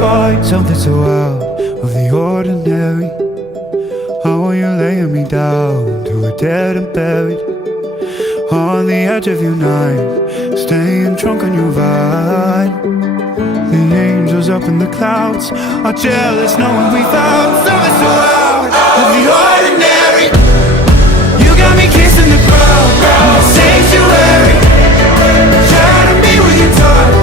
find something so out of the ordinary. How are you laying me down to a dead and buried on the edge of your night, staying drunk on your vine. The angels up in the clouds are jealous knowing we found something so out of the ordinary. You got me kissing the ground in the sanctuary, shining me with your touch.